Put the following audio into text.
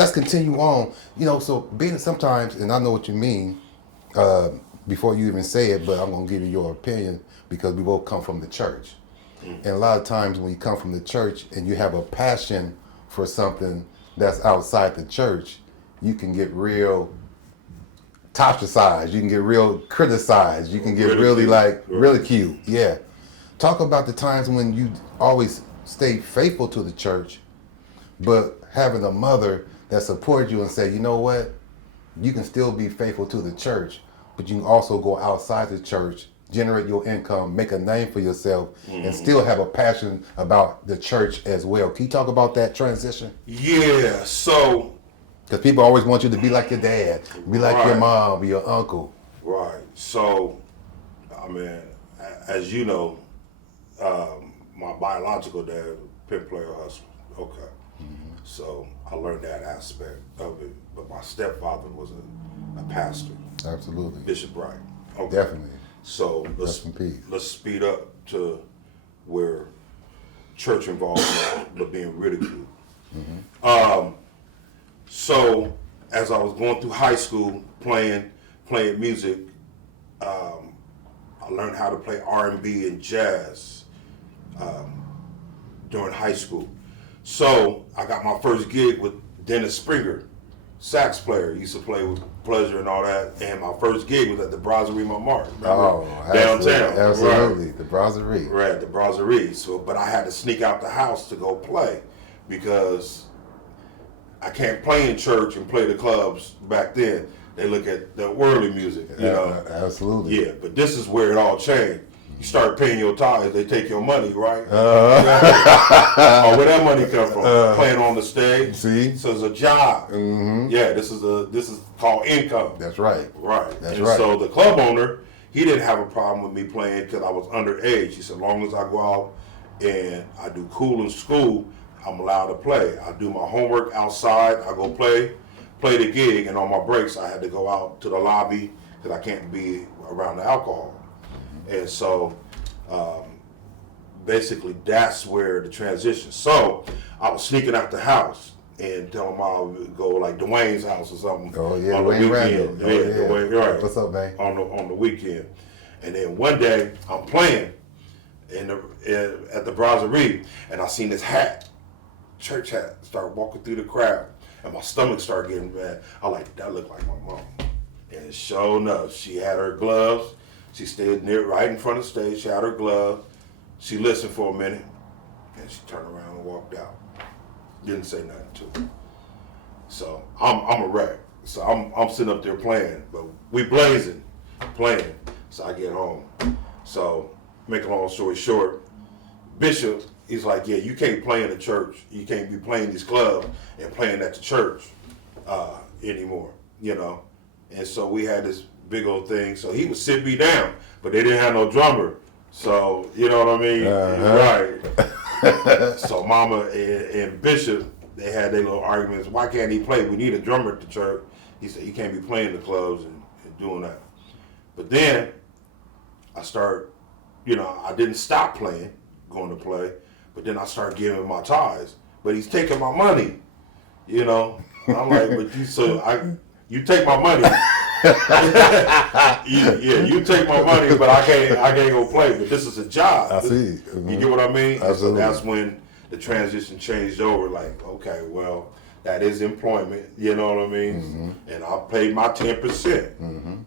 let's continue on. So being sometimes, and I know what you mean. Before you even say it, but I'm gonna give you your opinion because we both come from the church, and a lot of times when you come from the church and you have a passion for something that's outside the church, you can get real ostracized. You can get real criticized. You can get really like ridiculed. Yeah. Talk about the times when you always stayed faithful to the church, but having a mother that supported you and say, you know what, you can still be faithful to the church, but you can also go outside the church, generate your income, make a name for yourself, and still have a passion about the church as well. Can you talk about that transition? Yeah, so... Because people always want you to be like your dad, be like your mom, be your uncle. Right. So, I mean, as you know, my biological dad, pimp player hustler. Okay. So I learned that aspect of it. But my stepfather was a pastor. Absolutely. Bishop Wright. Okay. Definitely. So let's speed up to where church involvement but being ridiculed. So as I was going through high school playing music, I learned how to play R&B and jazz during high school. So I got my first gig with Dennis Springer, sax player. He used to play with Pleasure and all that. And my first gig was at the Brasserie Montmartre. Downtown. Absolutely. Right. The Brasserie. Right, the Brasserie. So, but I had to sneak out the house to go play because I can't play in church and play the clubs back then. They look at the worldly music, you know. Absolutely. Yeah, but this is where it all changed. You start paying your tithes, they take your money, right? Oh, where that money come from? Playing on the stage. See? So it's a job. Yeah, this is called income. That's right. Right. That's and right. so the club owner, he didn't have a problem with me playing because I was underage. He said, as long as I go out and I do cool in school, I'm allowed to play. I do my homework outside. I go play the gig, and on my breaks, I had to go out to the lobby because I can't be around the alcohol. And so, basically, that's where the transition. So, I was sneaking out the house and telling Mom I would go like Dwayne's house or something. Oh yeah, on the Dwayne weekend. Randall. Yeah, Dwayne, right. What's up, man? On the weekend, and then one day I'm playing at the Brasserie, and I seen this hat, church hat, start walking through the crowd, and my stomach started getting bad. I like, that looked like my mom. And sure enough, she had her gloves. She stayed near, right in front of the stage. She had her gloves. She listened for a minute, and she turned around and walked out. Didn't say nothing to her. So I'm a wreck. So I'm sitting up there playing, but we blazing, playing. So I get home. So make a long story short, Bishop, he's like, yeah, you can't play in the church. You can't be playing these clubs and playing at the church anymore, you know. And so we had this big old thing. So he would sit me down, but they didn't have no drummer. So, you know what I mean? Right. So Mama and Bishop, they had their little arguments. Why can't he play? We need a drummer at the church. He said, you can't be playing the clubs and doing that. But then I started, I didn't stop playing, going to play, but then I started giving my tithes. But he's taking my money, I'm like, but you take my money. You take my money, but I can't go play. But this is a job. I see. You get what I mean? Absolutely. So that's when the transition changed over. Like, okay, well, that is employment. You know what I mean? And I paid my 10%.